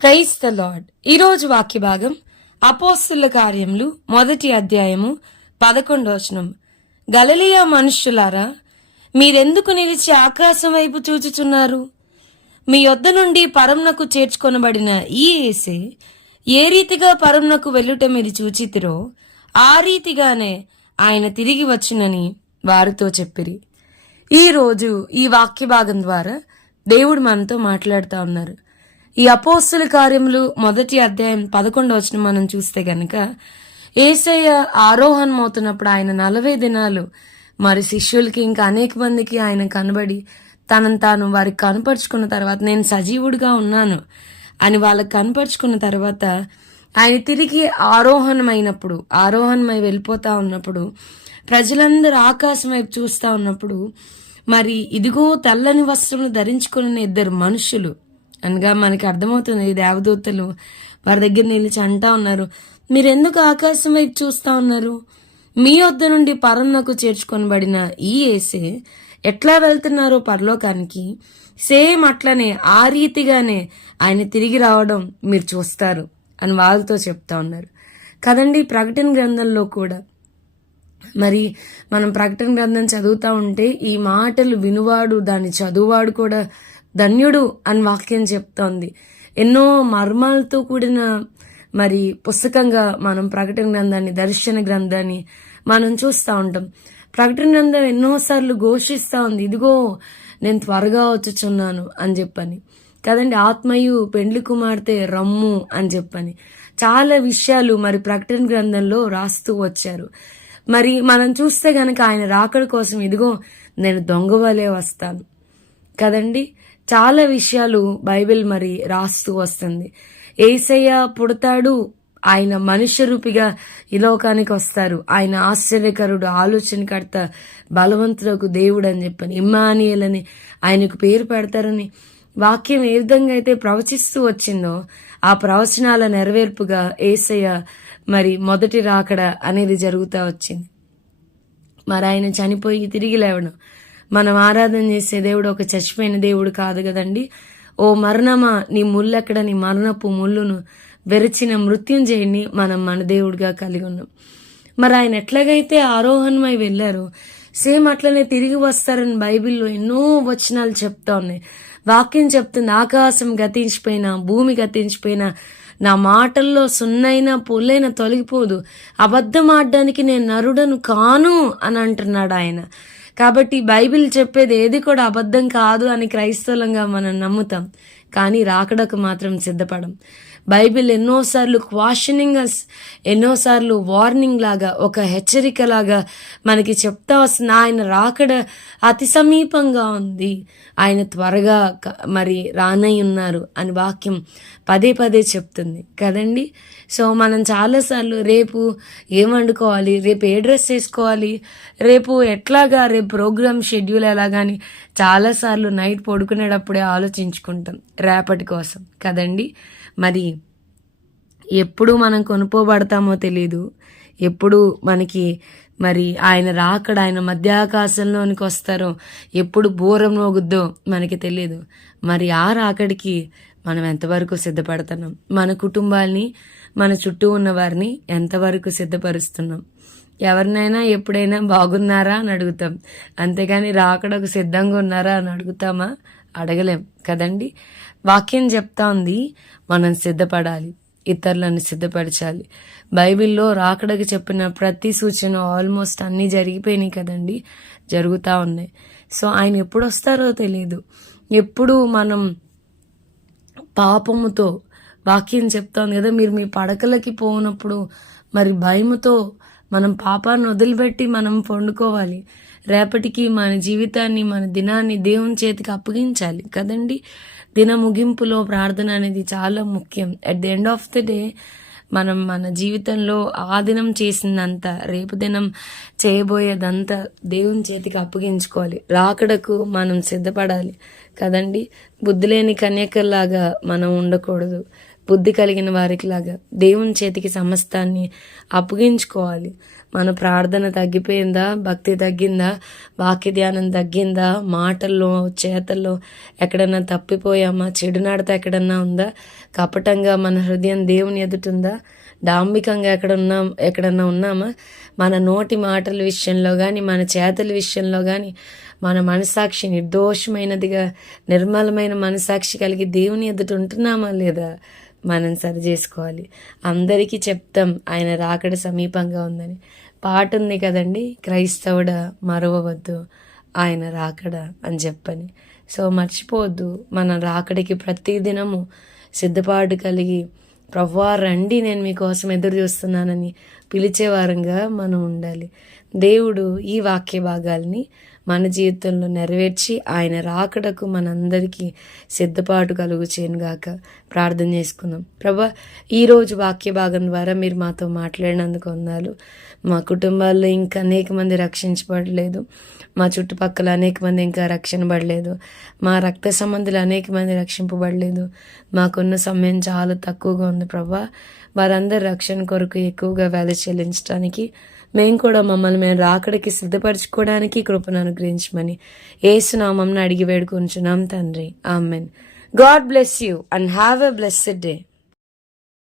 Praise the lord. ఈరోజు వాక్య భాగం అపోస్తుల కార్యములు 1వ అధ్యాయము 11వ వచనం. గలిలయ మనుష్యులారా, మీరెందుకు నిలిచి ఆకాశం వైపు చూచుచున్నారు? మీ యొద్ద నుండి పరమునకు చేర్చుకొనబడిన ఈ యేసే ఏ రీతిగా పరమునకు వెళ్ళుట మీరు చూచితిరో ఆ రీతిగానే ఆయన తిరిగి వచ్చునని వారితో చెప్పిరి. ఈరోజు ఈ వాక్య భాగం ద్వారా దేవుడు మనతో మాట్లాడుతూ ఉన్నారు. ఈ అపోస్తుల కార్యములు 1వ అధ్యాయం 11వ వచనం మనం చూస్తే గనక, యేసయ్య ఆరోహణమవుతున్నప్పుడు ఆయన 40 దినాలు మరి శిష్యులకి ఇంకా అనేక మందికి ఆయన కనబడి తనను తాను వారికి కనపరుచుకున్న తర్వాత నేను సజీవుడిగా ఉన్నాను అని వాళ్ళకి కనపరుచుకున్న తర్వాత ఆయన తిరిగి ఆరోహణమై వెళ్ళిపోతా ఉన్నప్పుడు ప్రజలందరూ ఆకాశం వైపు చూస్తా ఉన్నప్పుడు మరి ఇదిగో తెల్లని వస్త్రములు ధరించుకున్న 2 మనుషులు అనగా మనకి అర్థమవుతుంది, ఈ దేవదూతలు వారి దగ్గర నిలిచి అంటా ఉన్నారు, మీరెందుకు ఆకాశం వైపు చూస్తా ఉన్నారు? మీ వద్ద నుండి పరమునకు చేర్చుకొనబడిన ఈ యేసే ఎట్లా వెళ్తున్నారో పరలోకానికి, సేమ్ అట్లనే ఆ రీతిగానే ఆయన తిరిగి రావడం మీరు చూస్తారు అని వాళ్ళతో చెప్తా ఉన్నారు కదండి. ప్రకటన గ్రంథంలో కూడా మరి మనం ప్రకటన గ్రంథం చదువుతా ఉంటే ఈ మాటలు వినువాడు దాన్ని చదువువాడు కూడా ధన్యుడు అని వాక్యం చెప్తోంది. ఎన్నో మర్మాలతో కూడిన మరి పుస్తకంగా మనం ప్రకటన గ్రంథాన్ని, దర్శన గ్రంథాన్ని మనం చూస్తూ ఉంటాం. ప్రకటన గ్రంథం ఎన్నోసార్లు ఘోషిస్తూ ఉంది, ఇదిగో నేను త్వరగా వచ్చుచున్నాను అని చెప్పని కదండి. ఆత్మయు పెండ్లి కుమార్తె రమ్ము అని చెప్పని చాలా విషయాలు మరి ప్రకటన గ్రంథంలో రాస్తూ వచ్చారు. మరి మనం చూస్తే గనక ఆయన రాకడ కోసం ఇదిగో నేను దొంగవలే వస్తాను కదండి. చాలా విషయాలు బైబిల్ మరి రాస్తూ వస్తుంది. యేసయ్య పుడతాడు, ఆయన మనుష్య రూపిగా ఈ లోకానికి వస్తారు, ఆయన ఆశ్చర్యకరుడు, ఆలోచనకర్త, బలవంతులకు దేవుడు అని చెప్పని ఇమ్మానియేల్ అని ఆయనకు పేరు పెడతారని వాక్యం ఏ విధంగా అయితే ప్రవచిస్తూ వచ్చిందో ఆ ప్రవచనాల నెరవేర్పుగా యేసయ్య మరి మొదటి రాకడ అనేది జరుగుతూ వచ్చింది. మరి ఆయన చనిపోయి తిరిగి లేవడం, మనం ఆరాధన చేసే దేవుడు ఒక చచ్చిపోయిన దేవుడు కాదు కదండి. ఓ మరణమా నీ ముళ్ళెక్కడ, నీ మరణపు ముళ్ళును వెరచిన మృత్యుంజయుడిని మనం మన దేవుడిగా కలిగి ఉన్నాం. మరి ఆయన ఎట్లాగైతే ఆరోహణమై వెళ్ళారో సేమ్ అట్లనే తిరిగి వస్తారని బైబిల్లో ఎన్నో వచనాలు చెప్తా ఉన్నాయి. వాక్యం చెప్తుంది, ఆకాశం గతించిపోయినా భూమి గతించిపోయినా నా మాటల్లో సున్నైనా పొల్లైనా తొలగిపోదు, అబద్ధం ఆడడానికి నేను నరుడను కాను అని అంటున్నాడు ఆయన. కాబట్టి బైబిల్ చెప్పేది ఏది కూడా అబద్ధం కాదు అని క్రైస్తవులంగా మనం నమ్ముతాం, కానీ రాకడకు మాత్రం సిద్ధపడం. బైబిల్ ఎన్నోసార్లు క్వాషనింగ్ అస్, ఎన్నోసార్లు వార్నింగ్ లాగా, ఒక హెచ్చరిక లాగా మనకి చెప్తా వస్తుంది. ఆయన రాకడ అతి సమీపంగా ఉంది, ఆయన త్వరగా మరి రానై ఉన్నారు అని వాక్యం పదే పదే చెప్తుంది కదండి. సో మనం చాలాసార్లు రేపు ఏం వండుకోవాలి, రేపు ఏ డ్రెస్ వేసుకోవాలి, రేపు ఎట్లాగా, రేపు ప్రోగ్రామ్ షెడ్యూల్ ఎలాగాని చాలాసార్లు నైట్ పడుకునేటప్పుడే ఆలోచించుకుంటాం రేపటి కోసం కదండి. మరి ఎప్పుడు మనం కొనుక్కోబడతామో తెలీదు, ఎప్పుడు మనకి మరి ఆయన రాకడ, ఆయన మధ్యాకాశంలోనికి వస్తారో, ఎప్పుడు బూరం మోగుద్దో మనకి తెలియదు. మరి ఆ రాకడికి మనం ఎంతవరకు సిద్ధపడుతున్నాం? మన కుటుంబాల్ని, మన చుట్టూ ఉన్న వారిని ఎంతవరకు సిద్ధపరుస్తున్నాం? ఎవరినైనా ఎప్పుడైనా బాగున్నారా అని అడుగుతాం, అంతేగాని రాకడకు సిద్ధంగా ఉన్నారా అని అడుగుతామా? అడగలేం కదండి. వాక్యం చెప్తా ఉంది మనం సిద్ధపడాలి, ఇతరులను సిద్ధపరచాలి. బైబిల్లో రాకడకి చెప్పిన ప్రతి సూచన ఆల్మోస్ట్ అన్నీ జరిగిపోయినాయి కదండి, జరుగుతూ ఉన్నాయి. సో ఆయన ఎప్పుడు వస్తారో తెలియదు. ఎప్పుడు మనం పాపముతో, వాక్యం చెప్తాం కదా, మీరు మీ పడకలకి పోనప్పుడు మరి భయముతో మనం పాపాన్ని వదిలిపెట్టి మనం పండుకోవాలి. రేపటికి మన జీవితాన్ని, మన దినాన్ని దేవుని చేతికి అప్పగించాలి కదండి. దిన ముగింపులో ప్రార్థన అనేది చాలా ముఖ్యం. At the end of the day మనం మన జీవితంలో ఆ దినం చేసిందంతా, రేపు దినం చేయబోయేదంతా దేవుని చేతికి అప్పగించుకోవాలి. రాకడకు మనం సిద్ధపడాలి కదండి. బుద్ధి లేని కన్యకల్లాగా మనం ఉండకూడదు, బుద్ధి కలిగిన వారికి లాగా దేవుని చేతికి సమస్తాన్ని అప్పగించుకోవాలి. మన ప్రార్థన తగ్గిపోయిందా, భక్తి తగ్గిందా, వాక్య ధ్యానం తగ్గిందా, మాటల్లో చేతల్లో ఎక్కడన్నా తప్పిపోయామా, చెడు నడత ఎక్కడన్నా ఉందా, కపటంగా మన హృదయం దేవుని ఎదుటుందా, డాంబికంగా ఎక్కడన్నా ఉన్నామా, మన నోటి మాటల విషయంలో కానీ, మన చేతల విషయంలో కానీ మన మనసాక్షి నిర్దోషమైనదిగా, నిర్మలమైన మనసాక్షి కలిగి దేవుని ఎదుట ఉంటున్నామా లేదా మనం సరి చేసుకోవాలి. అందరికీ చెప్తాం ఆయన రాకడ సమీపంగా ఉందని. పాట ఉంది కదండి, క్రైస్తవుడ మరవవద్దు ఆయన రాకడ అని చెప్పని. సో మర్చిపోవద్దు, మన రాకడికి ప్రతి దినము సిద్ధపాటు కలిగి ప్రభువా రండి నేను మీకోసం ఎదురు చూస్తున్నానని పిలిచే వారంగా మనం ఉండాలి. దేవుడు ఈ వాక్య భాగాల్ని మన జీవితంలో నెరవేర్చి ఆయన రాకడకు మనందరికీ సిద్ధపాటు కలుగు చేయనుగాక. ప్రార్థన చేసుకుందాం. ప్రభా, ఈరోజు వాక్య భాగం ద్వారా మీరు మాతో మాట్లాడినందుకు వందనాలు. మా కుటుంబాల్లో ఇంకా అనేక మంది రక్షించబడలేదు, మా చుట్టుపక్కల అనేక మంది ఇంకా రక్షణ పడలేదు, మా రక్త సంబంధులు అనేక మంది రక్షింపబడలేదు. మాకున్న సమయం చాలా తక్కువగా ఉంది ప్రభా. వారందరి రక్షణ కొరకు ఎక్కువగా వేల చెల్లించడానికి మేము కూడా మేము రాకడికి సిద్ధపరచుకోవడానికి కృపను అనుగ్రహించమని యేసు నామమున అడిగి వేడుకొంచున్నాం తండ్రి. Amen. God bless you and have a blessed day.